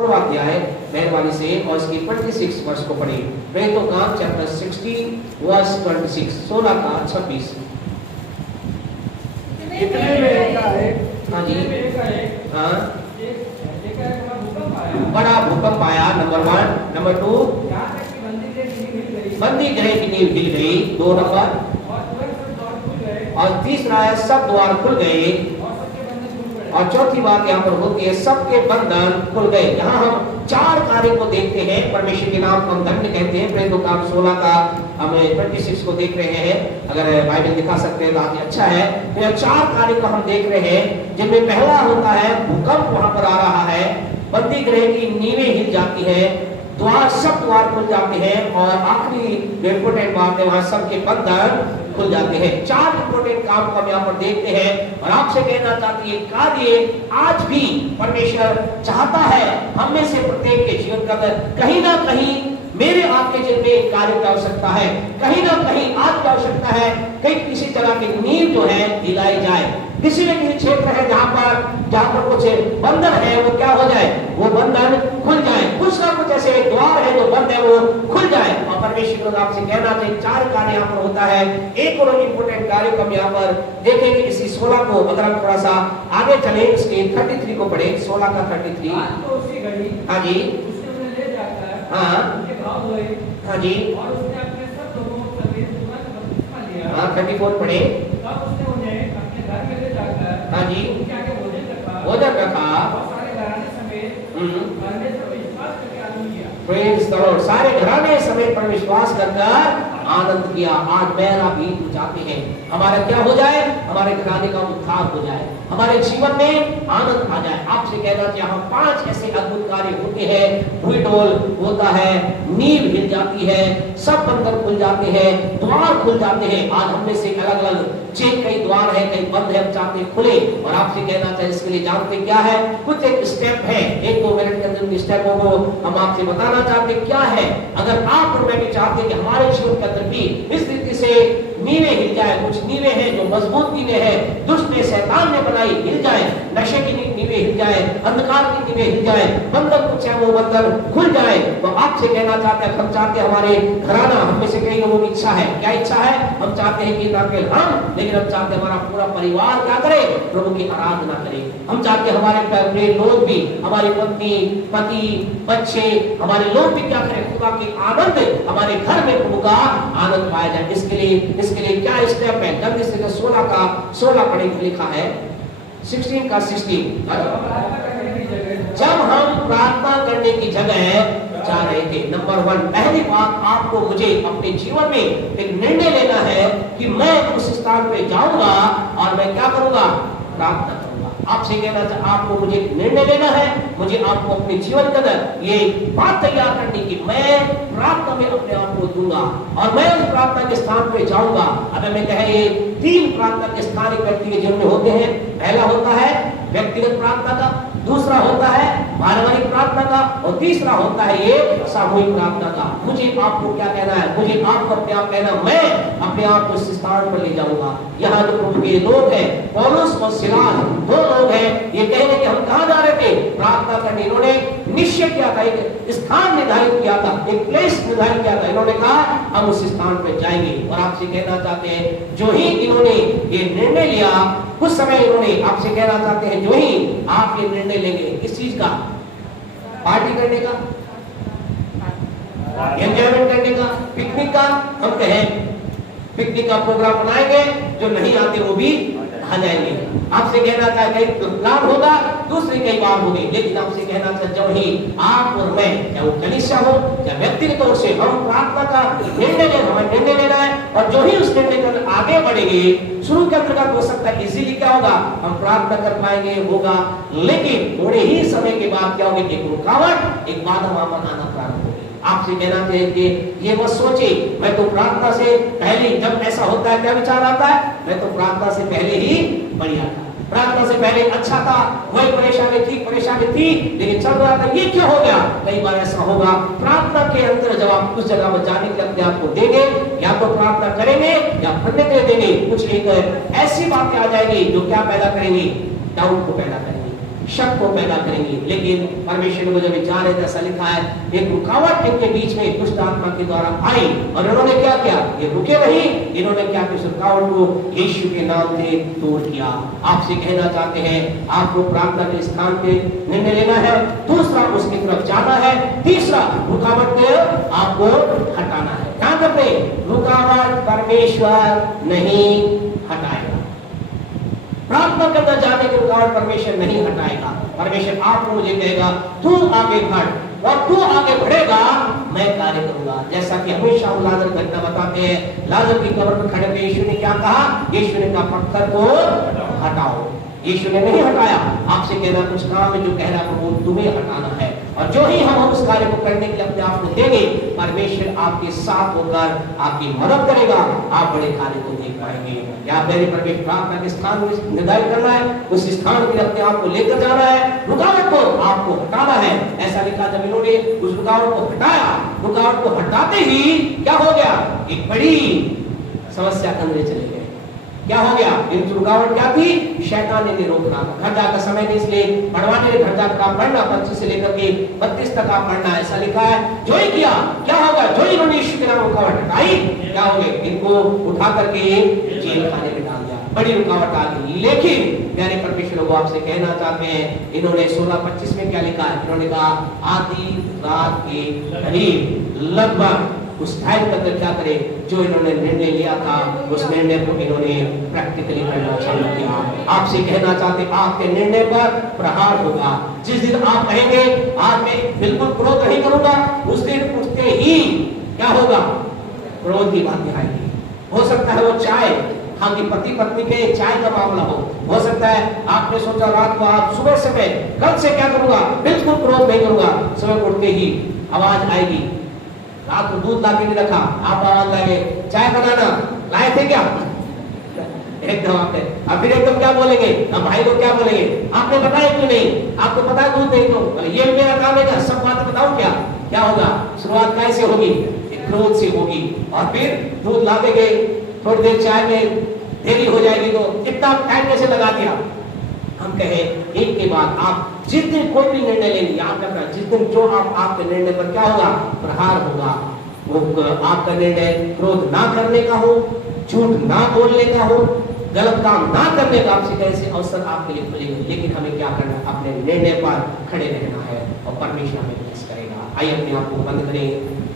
अध्याय मेहरबानी से और इसकी 26 वर्ष को पढ़े। प्रेरितों का चैप्टर 16 वर्स 26, 16 का 26। हाँ जी, हाँ, बड़ा भूकंप आया, नंबर 1। नंबर 2, बंदी गृह की नींव हिल गई, 2 नंबर। और तीसरा है सब द्वार खुल गए। और चौथी बात यहाँ पर होती है सबके बंधन खुल गए। यहाँ हम 4 कार्य को देखते हैं। परमेश्वर के नाम को हम धन्य कहते हैं। प्रेरितों का 16 का हम 26 को देख रहे हैं। अगर बाइबल दिखा सकते हैं तो आगे अच्छा है। तो यह 4 कार्य को हम देख रहे हैं, जिनमें पहला होता है भूकंप वहां पर आ रहा है, बंदी गृह की नींवें हिल जाती है, सब द्वार खुल जाते हैं, और आखिरी इंपोर्टेंट बात है वहां सबके बंधन खुल जाते हैं। 4 इंपोर्टेंट काम को हम यहाँ पर देखते हैं और आपसे कहना चाहती है कार्य आज भी परमेश्वर चाहता है हम में से प्रत्येक के जीवन का कहीं ना कहीं मेरे आपके जीवन में कार्य की आवश्यकता है, कहीं ना कहीं आज की आवश्यकता है कहीं किसी तरह की नींव जो है हिलाई जाए। किसी न किसी क्षेत्र है जहां पर कुछ बंधन है वो क्या हो जाए, वो बंधन खुल जाए। कुछ ना कुछ ऐसे द्वार है जो बंद है वो खुल जाए। और परमेश्वर आपसे कहना चाहिए 4 कार्य यहाँ पर होता है। एक और इंपोर्टेंट कार्य को हम यहाँ पर देखेंगे इसी 16 को। अगर हम थोड़ा सा आगे चले इसके 33 को पढ़े, 16 का 33। हाँ जी, हाँ हाँ जी, हाँ 34 पढ़े। हाँ जी, भोजन रखा, सारे घराने समेत पर विश्वास कर आनंद किया। आज मेरा भी चाहते हैं हमारा क्या हो जाए, हमारे घराने का उद्धार हो जाए, हमारे जीवन में आनंद आ जाए। आपसे कहना चाहिए हम 5 ऐसे अद्भुत कार्य होते हैं। भूडोल होता है, नींव हिल जाती है, सब बंधन खुल जाते हैं, द्वार खुल जाते हैं। आज हम में से अलग अलग चेक कई द्वार है, कई बंद है, हम चाहते खुले। और आपसे कहना चाहिए इसके लिए जानते क्या है, कुछ एक स्टेप है, 1-2 मिनट के अंदर स्टेपों को हम आपसे बताना चाहते क्या है। अगर आप और मैं भी चाहते कि हमारे जीवन के अंदर भी इस रीति से नींवें हिल जाए, कुछ नींवें हैं जो मजबूत नींवें हैं, दुष्ट ने शैतान ने बनाई हिल जाए, नशे की नींवें हिल जाए, अंधकार की नींवें हिल जाए, बंधन कुछ है वो बंधन खुल जाए। तो आपसे कहना चाहते हैं हम चाहते हैं हमारे घराना, हम में से कई लोगों की इच्छा है, क्या इच्छा है, हम चाहते हैं कि ना केवल हम, लेकिन हम चाहते हैं हमारा पूरा परिवार क्या करे, प्रभु की आराधना करे। हम चाहते हैं हमारे लोग भी, हमारी पत्नी, पति, बच्चे, हमारे लोग भी क्या करें, खुदा की आनंद हमारे घर में प्रभु का आनंद पाया जाए। इसके लिए क्या स्टेप है, जल्दी से 16 का 16 पढ़े लिखा है, 16 का 16। जब हम प्रार्थना करने की जगह जा रहे थे, नंबर 1 पहली बात आपको मुझे अपने जीवन में एक निर्णय लेना है कि मैं उस स्थान पे जाऊंगा और मैं क्या करूंगा, प्रार्थना करूंगा। आपसे कहना चाहिए आपको मुझे एक निर्णय लेना है, मुझे आपको अपने जीवन के अंदर ये बात तैयार करनी कि मैं प्रार्थना में अपने आप को दूंगा और मैं उस प्रार्थना के स्थान पे जाऊंगा। अगर मैं कहे ये 3 प्रार्थना के स्थान एक व्यक्ति के जीवन में होते हैं। पहला होता है व्यक्तिगत प्रार्थना का, दूसरा होता है पारिवारिक प्रार्थना का, और तीसरा होता है ये सामूहिक प्रार्थना का। मुझे आपको क्या कहना है, मुझे आपको अपने आप कहना, मैं अपने आप को इस स्थान पर ले जाऊंगा। यहाँ जो प्रभु के लोग हैं, पौलुस और सिलास, 2 लोग हैं, ये कह रहे कि हम कहाँ जा रहे थे, प्रार्थना करने। इन्होंने निश्चय किया था, एक स्थान निर्धारित किया था, एक प्लेस निर्धारित किया था। इन्होंने कहा हम उस स्थान पर जाएंगे। और आपसे कहना चाहते हैं जो ही इन्होंने ये निर्णय लिया, कुछ समय इन्होंने, आपसे कहना चाहते हैं जो ही आप ये निर्णय लेंगे, किस चीज का, पार्टी करने का, एंजॉयमेंट करने का, पिकनिक का, हम कहें पिकनिक का प्रोग्राम बनाएंगे, जो नहीं आते वो भी आ जाएंगे। आपसे कहना चाहते हैं प्लान होगा, दूसरी कई बार होगी, लेकिन आपसे कहना चाहते जब ही आप और मैं, चाहे वो कलीसिया हो चाहे व्यक्तिगत तौर से, हम प्रार्थना का निर्णय लेना है। और जो ही उस निर्णय कर आगे बढ़ेंगे, शुरू के अंतर्गत हो सकता है इजीली क्या होगा, हम प्रार्थना कर पाएंगे, होगा, लेकिन थोड़े ही समय के बाद क्या होगी, एक रुकावट, एक बाधा वहां पर आना प्रारंभ होगी। आपसे कहना चाहिए कि ये मत सोचे मैं तो प्रार्थना से पहले, जब ऐसा होता है क्या विचार आता है, मैं तो प्रार्थना से पहले ही बढ़िया था, प्रार्थना से पहले अच्छा था, वही परेशानी थी, लेकिन चल रहा था, ये क्यों हो गया। कई बार ऐसा होगा, प्रार्थना के अंदर जब आप उस जगह पर जाने के अपने आप को देंगे, या तो प्रार्थना करेंगे या पढ़ने के लिए देंगे, कुछ एक ऐसी बातें आ जाएगी जो क्या पैदा करेंगी, डाउट को पैदा करेंगे, शक को पैदा करेंगी। लेकिन परमेश्वर ने जब जा रहे थे, ऐसा लिखा है, एक रुकावट इनके बीच में दुष्ट आत्मा के द्वारा आई और इन्होंने क्या किया, ये रुके नहीं, इन्होंने क्या किया, उस रुकावट को यीशु के नाम से तोड़ दिया। आपसे कहना चाहते हैं, आपको प्रार्थना के स्थान पे निर्णय लेना है, दूसरा उसकी तरफ जाना है, तीसरा रुकावट को आपको हटाना है। ध्यान रखें, रुकावट परमेश्वर नहीं हटाएगा। प्रार्थना करना जाने के रुकावट परमेश्वर नहीं हटाएगा। परमेश्वर आपको मुझे कहेगा, तू आगे बढ़, और तू आगे बढ़ेगा, मैं कार्य करूंगा। जैसा कि हमेशा लाजर घटना बताते हैं, लाजर की कब्र पर खड़े हुए यीशु ने क्या कहा, यीशु ने कहा पत्थर को हटाओ। यीशु ने नहीं हटाया। आपसे कहना कुछ काम है जो कह रहा है वो तुम्हें हटाना है, और जो ही हम उस कार्य को करने के लिए अपने आप को देंगे, परमेश्वर आपके साथ होकर आपकी मदद करेगा, आप बड़े कार्य को देख पाएंगे। या मेरे परमेश्वर प्रार्थना के स्थान को निर्धारित करना है, उस स्थान के लिए अपने आप को लेकर जाना है, रुकावट को आपको हटाना है। ऐसा लिखा, जब इन्होंने उस रुकावट को हटाया, रुकावट को हटाते ही क्या हो गया, एक बड़ी समस्या के अंदर चले गए। क्या हो गया, इन रुकावट क्या थी, शैतान ने रोक रहा था। घर जाकर समय नहीं, इसलिए पढ़वाने घर जाकर आप पढ़ना, 25 से लेकर के 32 तक आप पढ़ना। ऐसा लिखा है, जो ही किया क्या होगा, जो इन्होंने यीशु के नाम रुकावट हटाई, क्या हो गया, इनको उठा करके जेल खाने में डाल दिया। बड़ी रुकावट आ गई। लेकिन प्यारे परमेश्वर को आपसे कहना चाहते हैं, इन्होंने 16:25 में क्या लिखा है, इन्होंने कहा आधी रात के करीब लगभग उस टाइम तक क्या करे, जो इन्होंने निर्णय लिया था, उस निर्णय को इन्होंने प्रैक्टिकली करना चालू किया। आपसे कहना चाहते, आपके निर्णय पर प्रहार होगा। जिस दिन आप कहेंगे आज मैं बिल्कुल क्रोध नहीं करूंगा, उस दिन उठते ही क्या होगा, क्रोध की बातें आएगी। हो सकता है वो चाय, हाँ कि पति पत्नी के चाय का मामला हो सकता है आपने सोचा रात को आप सुबह से मैं कल से क्या करूंगा, बिल्कुल क्रोध नहीं करूंगा, सुबह उठते ही आवाज आएगी, रात को दूध ला के नहीं रखा, आप आवाज लाए चाय बनाना, लाए थे क्या, एकदम आपने, अब फिर एकदम क्या बोलेंगे, अब भाई को क्या बोलेंगे, आपने बताया क्यों नहीं, आपको पता है दूध नहीं, तो ये मेरा काम है, सब बात बताऊं क्या, क्या होगा, शुरुआत कैसे होगी, क्रोध से होगी, और फिर दूध ला देंगे, थोड़ी देर चाय में देरी हो जाएगी, तो इतना टाइम कैसे लगा दिया। हम कहे एक के बाद आप जिस दिन कोई भी निर्णय लेंगे, याद रखना, जिस दिन जो आपके निर्णय पर क्या होगा, प्रहार होगा, वो आपका निर्णय क्रोध ना करने का हो, झूठ ना बोलने का हो, गलत काम ना करने का, आपसे कैसे अवसर आपके लिए खुलेंगे। लेकिन हमें क्या करना है, अपने निर्णय पर खड़े रहना है, और परमेश्वर हमें ब्लेस करेगा। आइए अपने आप को बंद करें।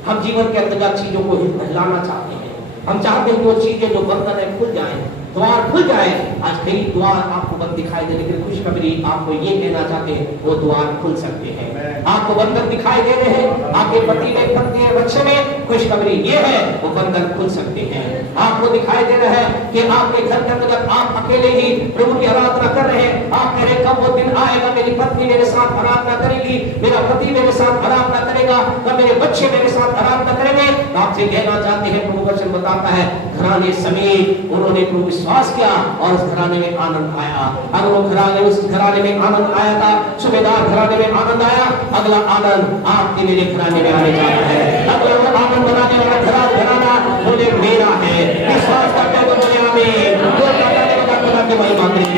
हम जीवन के अंतर्गत चीजों को हिलाना चाहते हैं, हम चाहते हैं कि वो चीजें जो बंद है खुल जाए, द्वार खुल जाए। आज कई द्वार आपको बंद दिखाई दे, लेकिन खुशखबरी आपको ये कहना चाहते हैं, वो द्वार खुल सकते हैं। आपको बंधन दिखाई दे रहे हैं, आपके पति में, पत्नी में, बच्चे में, खुशखबरी ये है, वो बंधन खुल सकते हैं। आपको दिखाई दे रहा है कि आपके घर के अंदर आप अकेले ही प्रभु की आराधना कर रहे हैं, आप कह रहे कब वो दिन आएगा मेरी पत्नी मेरे साथ आराधना करेगी, मेरा पति मेरे साथ आराधना करेगा, कब मेरे बच्चे मेरे साथ आराधना करेंगे। आपसे कहना चाहते हैं, प्रभु वचन बताता है, घराने समेत उन्होंने प्रभु विश्वास किया और उस घराने में आनंद आया। अगर वो घराने, उस घराने में आनंद आया था, सुबेदार घराने में आनंद आया, अगला आनंद आपके मेरे घराने में आने जा रहा है। अगला वो आनंद बनाने वाला घराना बोले मेरा है, विश्वास करते हैं तो बोले आमीन। जो करने के महिमा करें,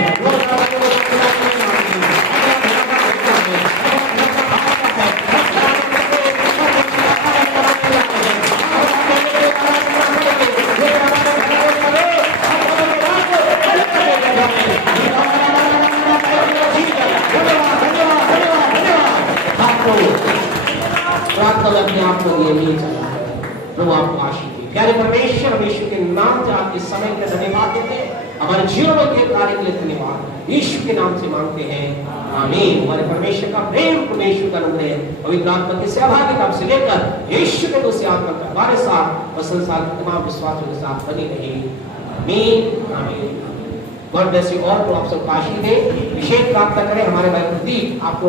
आपको ये नहीं चला है। प्रभु आपको आशीष दे। प्यारे परमेश्वर, यीशु के नाम से आपके समय के धन्यवाद देते हैं, हमारे जीवन के कार्य के लिए धन्यवाद, यीशु के नाम से मांगते हैं, आमीन। हमारे परमेश्वर का प्रेम, परमेश्वर का अनुग्रह, पवित्र आत्मा की सहभागिता से लेकर यीशु के दूसरे आत्मा का हमारे साथ और संसार के तमाम विश्वासियों के साथ बनी रहे, आमीन आमीन। God bless you all. आप सब आशीष दे, विशेष प्रार्थना करें। हमारे भाई प्रदीप आपको